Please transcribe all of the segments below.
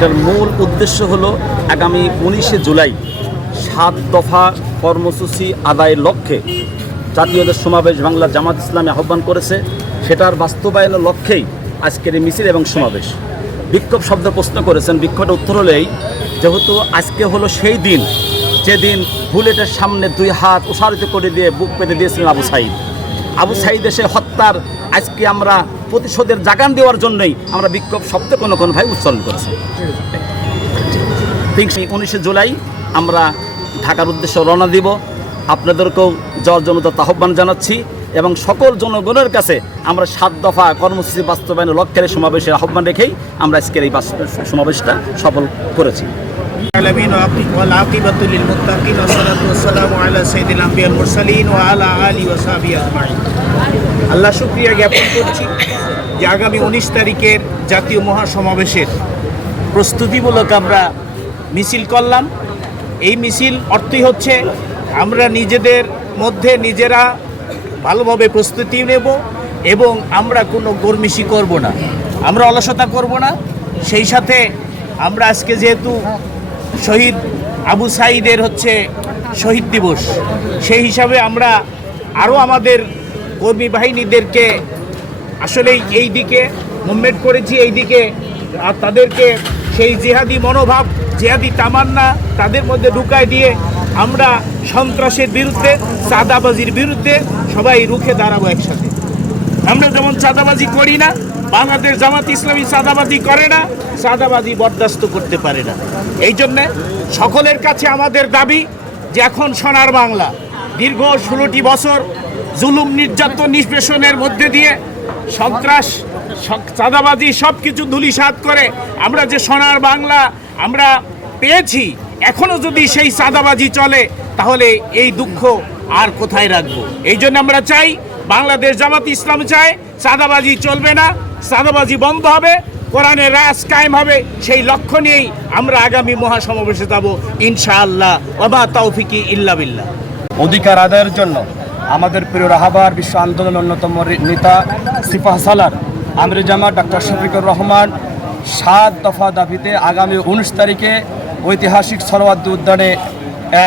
এটার মূল উদ্দেশ্য হলো আগামী 19শে জুলাই 7 দফা কর্মসূচি আদায়ের লক্ষ্যে জাতীয় সমাবেশ বাংলার জামাত ইসলামী আহ্বান করেছে। সেটার বাস্তবায়নের লক্ষ্যেই আজকের এই মিছিল এবং সমাবেশ। বিক্ষোভ শব্দ প্রশ্ন করেছেন, বিক্ষোভের উত্তর হলেই যেহেতু আজকে হলো সেই দিন যেদিন বুলেটের সামনে 2 হাত উৎসারিত করে দিয়ে বুক পেতে দিয়েছিলেন আবু সাঈদ এসে হত্যার আজকে আমরা প্রতিশোধের জাগান দেওয়ার জন্যই আমরা বিক্ষোভ শব্দ কোনো ভাই উচ্চারণ করেছি। ঠিক 19শে জুলাই আমরা ঢাকার উদ্দেশ্যে রওনা দিব। আপনাদেরকেও যাওয়ার জন্য তো আহ্বান জানাচ্ছি এবং সকল জনগণের কাছে আমরা 7 দফা কর্মসূচি বাস্তবায়নের লক্ষ্যের সমাবেশের আহ্বান রেখেই আমরা আজকের এই সমাবেশটা সফল করেছি। আল্লাহ শুকরিয়া জ্ঞাপন করছি যে আগামী 19 তারিখের জাতীয় মহাসমাবেশের প্রস্তুতিমূলক আমরা মিছিল করলাম। এই মিছিল অর্থই হচ্ছে আমরা নিজেদের মধ্যে নিজেরা ভালোভাবে প্রস্তুতি নেব এবং আমরা কোনো গরমিশি করব না, আমরা অলসতা করব না। সেই সাথে আমরা আজকে যেহেতু শহীদ আবু সাঈদের শহীদ দিবস, সেই হিসাবে আমরা আরও আমাদের কর্মী বাহিনীদেরকে আসলেই এই দিকে মুভমেন্ট করেছি, এই দিকে আর তাদেরকে সেই জিহাদি মনোভাব, জিহাদি তামান্না তাদের মধ্যে ঢুকায় দিয়ে আমরা সন্ত্রাসের বিরুদ্ধে, চাঁদাবাজির বিরুদ্ধে সবাই রুখে দাঁড়াবো একসাথে। আমরা যেমন চাঁদাবাজি করি না, বাংলাদেশ জামাত ইসলামী চাঁদাবাজি করে না, চাঁদাবাজি বরদাস্ত করতে পারে না। এই জন্যে সকলের কাছে আমাদের দাবি যে এখন সোনার বাংলা দীর্ঘ 16টি বছর জুলুম, নির্যাতন, নিষ্পেষণের মধ্যে দিয়ে সন্ত্রাস, চাঁদাবাজি সব কিছু ধূলিসাৎ করে আমরা যে সোনার বাংলা আমরা পেয়েছি, এখনও যদি সেই চাঁদাবাজি চলে তাহলে এই দুঃখ আর কোথায় রাখবো। এই জন্য আমরা চাই, বাংলাদেশ জামাত ইসলাম চায় চাঁদাবাজি চলবে না, চাঁদাবাজি বন্ধ হবে, কোরআনের রাজ কায়েম হবে। সেই লক্ষ্য নিয়েই আমরা আগামী মহাসমাবেশে যাব ইনশাআল্লাহ। ওয়া তাওফিকি ইল্লা বিল্লাহ। অধিকার আদায়ের জন্য আমাদের প্রিয় রাহাবার বিশ্ব আন্দোলনের অন্যতম নেতা সিপাহ সালার আমির জামাত ডক্টর শফিকুর রহমান 7 দফা দাবিতে আগামী 19 তারিখে ঐতিহাসিক সরওয়ার্দী উদ্যানে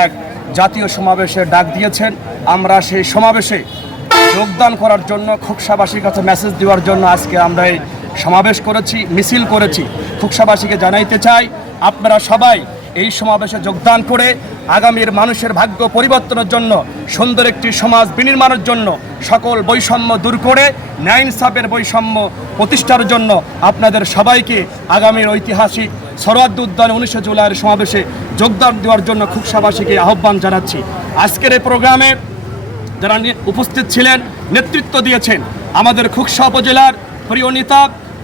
এক জাতীয় সমাবেশের ডাক দিয়েছেন। আমরা সেই সমাবেশে যোগদান করার জন্য খোকসাবাসীর কাছে মেসেজ দেওয়ার জন্য আজকে আমরা এই সমাবেশ করেছি, মিছিল করেছি। খোকসাবাসীকে জানাইতে চাই, আপনারা সবাই এই সমাবেশে যোগদান করে আগামীর মানুষের ভাগ্য পরিবর্তনের জন্য, সুন্দর একটি সমাজ বিনির্মাণের জন্য, সকল বৈষম্য দূর করে ন্যায় ইনসাফের বৈষম্য প্রতিষ্ঠার জন্য আপনাদের সবাইকে আগামীর ঐতিহাসিক সরওয়ার্দী উদ্যানে 19শে জুলাইয়ের সমাবেশে যোগদান দেওয়ার জন্য খোকসাবাসীকে আহ্বান জানাচ্ছি। আজকের এই প্রোগ্রামে যারা উপস্থিত ছিলেন, নেতৃত্ব দিয়েছেন আমাদের খোকসা উপজেলার প্রিয় নেতা,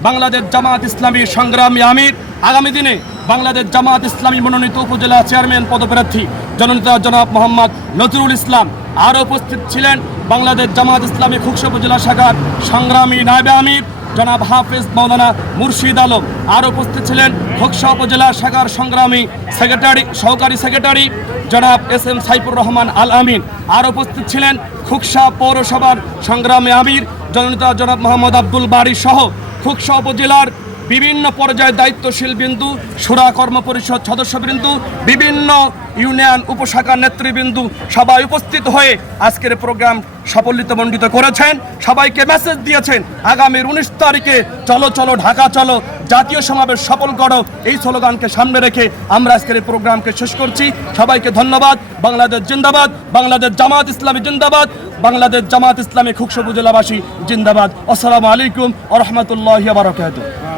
বাংলাদেশ জামাত ইসলামী সংগ্রামী আমির, আগামী দিনে বাংলাদেশ জামাত ইসলামী মনোনীত উপজেলা চেয়ারম্যান পদপ্রার্থী জননেতা জনাব মোহাম্মদ নজরুল ইসলাম। আরও উপস্থিত ছিলেন বাংলাদেশ জামাত ইসলামী খোকসা উপজেলা শাখার সংগ্রামী নায়েবে আমির জনাব হাফেজ মাওলানা মুর্শিদ আলম। আরও উপস্থিত ছিলেন খোকসা উপজেলা শাখার সংগ্রামী সহকারী সেক্রেটারি জনাব SM সাইফুর রহমান আল আমিন। আর উপস্থিত ছিলেন খোকসা পৌরসভার সংগ্রামী আমির জননেতা জনাব মোহাম্মদ আব্দুল বারী সহ খোকসা উপজেলার বিভিন্ন পর্যায়ে দায়িত্বশীল বিন্দু, সুরা কর্ম পরিষদ সদস্যবৃন্দু, বিভিন্ন ইউনিয়ন উপশাখার নেতৃবৃন্দু সবাই উপস্থিত হয়ে আজকের প্রোগ্রাম সাফল্যমণ্ডিত করেছেন। সবাইকে মেসেজ দিয়েছেন আগামীর 19 তারিখে চলো চলো ঢাকা চলো, জাতীয় সমাবেশ সফল করো, এই স্লোগানকে সামনে রেখে আমরা আজকের এই প্রোগ্রামকে শেষ করছি। সবাইকে ধন্যবাদ। বাংলাদেশ জিন্দাবাদ, বাংলাদেশ জামাত ইসলামী জিন্দাবাদ, বাংলাদেশ জামাত ইসলামী খোকসা উপজেলাবাসী জিন্দাবাদ। আসসালামু আলাইকুম ওয়া রাহমাতুল্লাহি ওয়া বারাকাতুহু।